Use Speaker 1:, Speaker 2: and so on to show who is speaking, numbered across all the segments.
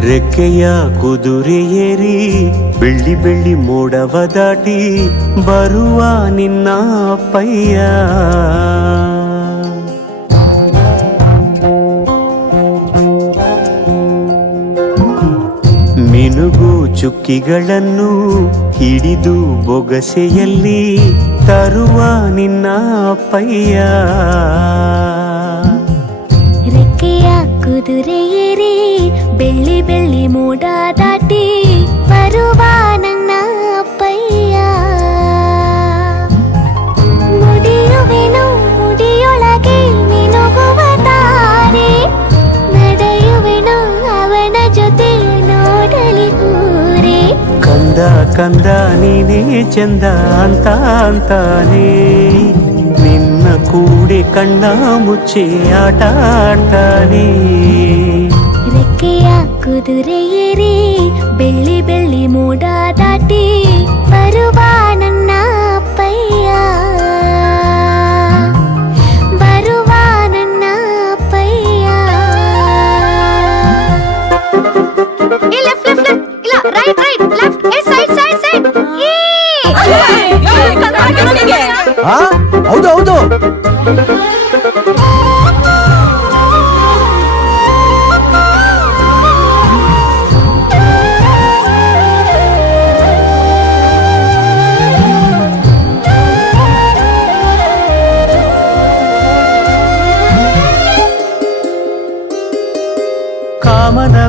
Speaker 1: ರೆಕ್ಕೆಯ ಕುದುರೆ ಏರಿ ಬೆಳ್ಳಿ ಬೆಳ್ಳಿ ಮೋಡವ ದಾಟಿ ಬರುವ ನಿನ್ನ ಅಪ್ಪಯ್ಯ. ಮಿನುಗು ಚುಕ್ಕಿಗಳನ್ನು ಹಿಡಿದು ಬೊಗಸೆಯಲ್ಲಿ ತರುವ ನಿನ್ನ ಅಪ್ಪಯ್ಯ.
Speaker 2: ರೆಕ್ಕೆಯ ಕುದುರೆ ಏರಿ ಬೆಳ್ಳಿ ಬೆಳ್ಳಿ ಮೋಡ ದಾಟಿ ಬರುವ ನನ್ನ ಅಪ್ಪಯ್ಯ ಮುಡಿಯುವೆನು ಮುಡಿಯೊಳಗೆ ಮಿನುಗುವ ತಾರೆ ನಡೆಯುವೆನು ಅವನ ಜೊತೆ ನೋಡಲಿ ಊರೇ
Speaker 1: ಕಂದ ಕಂದ ನೀನೇ ಚಂದ ಅಂತ ಅಂತಾನೆ ನಿನ್ನ ಕೂಡೆ ಕಣ್ಣ ಮುಚ್ಚಿ ಆಟ ಆಡ್ತಾನೆ
Speaker 2: ರೆಕ್ಕೆಯ ಕುದುರೆ ಏರಿ ಬೆಳ್ಳಿ ಬೆಳ್ಳಿ ಮೋಡ ದಾಟಿ ಬರುವ ನನ್ನ ಅಪ್ಪಯ್ಯ ಬರುವ ನನ್ನ ಅಪ್ಪಯ್ಯ ಇಲ್ಲ ಫ್ಲಿಪ್ ಫ್ಲಿಪ್ ಇಲ್ಲ ರೈಟ್ ರೈಟ್ ಲೆಫ್ಟ್ ಏ ಸೈಡ್ ಸೈಡ್ ಸೈಡ್
Speaker 3: ಹಾ ಹೌದು ಹೌದು
Speaker 1: ಕಾಮನ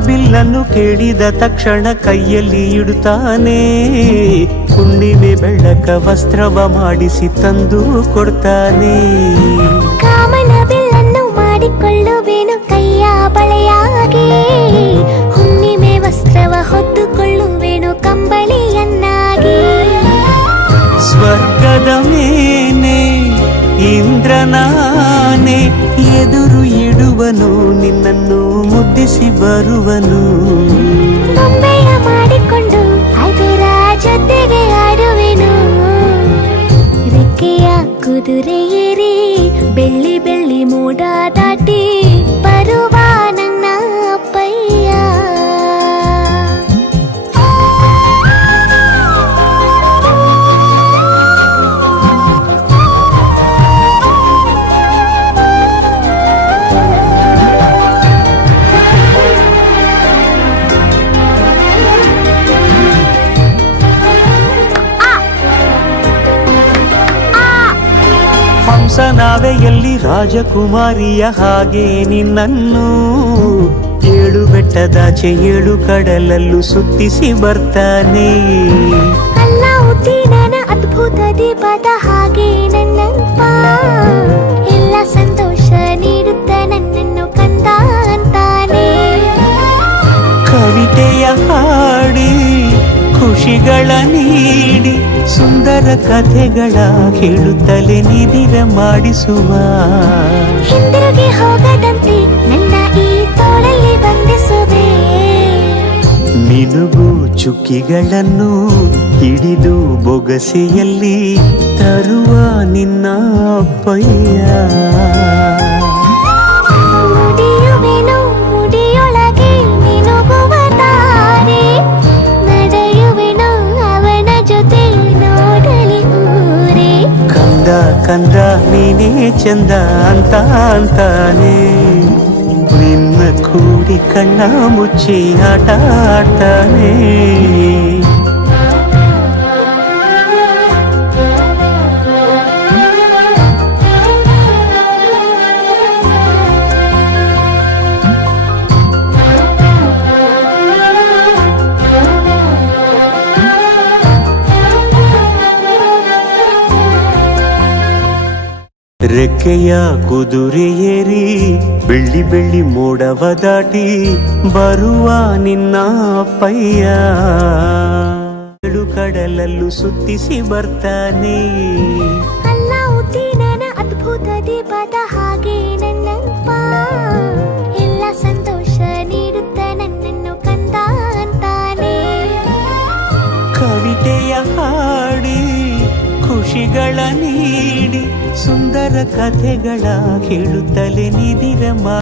Speaker 1: ಬಿಲ್ಲನ್ನು ಕೇಳಿದ ತಕ್ಷಣ ಕೈಯಲ್ಲಿ ಇಡುತ್ತಾನೆ. ಹುಣ್ಣಿಮೆ ಬೆಳಕ ವಸ್ತ್ರವ ಮಾಡಿಸಿ ತಂದು ಕೊಡ್ತಾನೆ.
Speaker 2: ಕಾಮನ ಬಿಲ್ಲನ್ನು ಮಾಡಿಕೊಳ್ಳುವೆನು ಕೈಯ ಬಳೆಯಾಗಿ. ಹುಣ್ಣಿಮೆ ವಸ್ತ್ರವ ಹೊತ್ತುಕೊಳ್ಳುವೆನು ಕಂಬಳಿಯನ್ನಾಗಿ.
Speaker 1: ಸ್ವರ್ಗದ ಮೇನೆ ಇಂದ್ರನಾನೆ ಎದುರು ಇಡುವನು ನಿನ್ನನ್ನು. ಮುದ್ದಿಸಿ ಬರುವನು.
Speaker 2: ಮಾಡಿಕೊಂಡು ಅದರ ಜೊತೆಗೆ ಆಡುವೆನು. ರೆಕ್ಕೆಯ ಕುದುರೆ ಏರಿ ಬೆಳ್ಳಿ ಬೆಳ್ಳಿ ಮೋಡ ದಾಟಿ
Speaker 1: ಹಂಸನಾವೆಯಲ್ಲಿ ರಾಜಕುಮಾರಿಯ ಹಾಗೆ ನಿನ್ನನ್ನು ಏಳು ಬೆಟ್ಟದಾಚೆ ಏಳು ಕಡಲಲ್ಲೂ ಸುತ್ತಿಸಿ ಬರ್ತಾನೆ.
Speaker 2: ಅದ್ಭುತ ದೀಪದ ಹಾಗೆ ನನ್ನಪ್ಪ. ಎಲ್ಲ ಸಂತೋಷ ನೀಡುತ್ತ ನನ್ನನ್ನು ಕಂದ ಅಂತಾನೆ.
Speaker 1: ಕವಿತೆಯ ಹಾಡಿ ಖುಷಿಗಳ ನೀಡಿ ಸುಂದರ ಕಥೆಗಳ ಹೇಳುತ್ತಲೇ ನಿಧಿರ ಮಾಡಿಸುವ.
Speaker 2: ಹಿಂದಿರುಗಿ ಹೋಗದಂತೆ ನನ್ನ ಈ ತೋಳಲ್ಲಿ ಬಂಧಿಸುವೆ.
Speaker 1: ಮಿನುಗು ಚುಕ್ಕಿಗಳನ್ನು ಹಿಡಿದು ಬೊಗಸೆಯಲ್ಲಿ ತರುವ ನಿನ್ನ ಅಪ್ಪಯ್ಯ. కంద నీనే చంద అంత అంతానే నిన్న కూడి కన్నా ముచ్చి ఆట ఆడతానే ರೆಕ್ಕೆಯ ಕುದುರೆ ಏರಿ ಬೆಳ್ಳಿ ಬೆಳ್ಳಿ ಮೋಡವ ದಾಟಿ ಬರುವ ನಿನ್ನ ಅಪ್ಪಯ್ಯ. ಎಳು ಕಡಲಲ್ಲೂ ಸುತ್ತಿಸಿ ಬರ್ತಾನೆ.
Speaker 2: ಅಲ್ಲ ಉದ್ದೀನನ ಅದ್ಭುತ ದೀಪದ ಹಾಗೆ ನನ್ನಪ್ಪ. ಎಲ್ಲ ಸಂತೋಷ ನೀಡುತ್ತ ನನ್ನನ್ನು ಕಂದ ಅಂತಾನೆ.
Speaker 1: ಕವಿತೆಯ ಹಾಡಿ ಖುಷಿಗಳ ನೀಡಿ ಸುಂದರ ಕಥೆಗಳ ಹೇಳುತ್ತಲೇ ನಿಧಿರ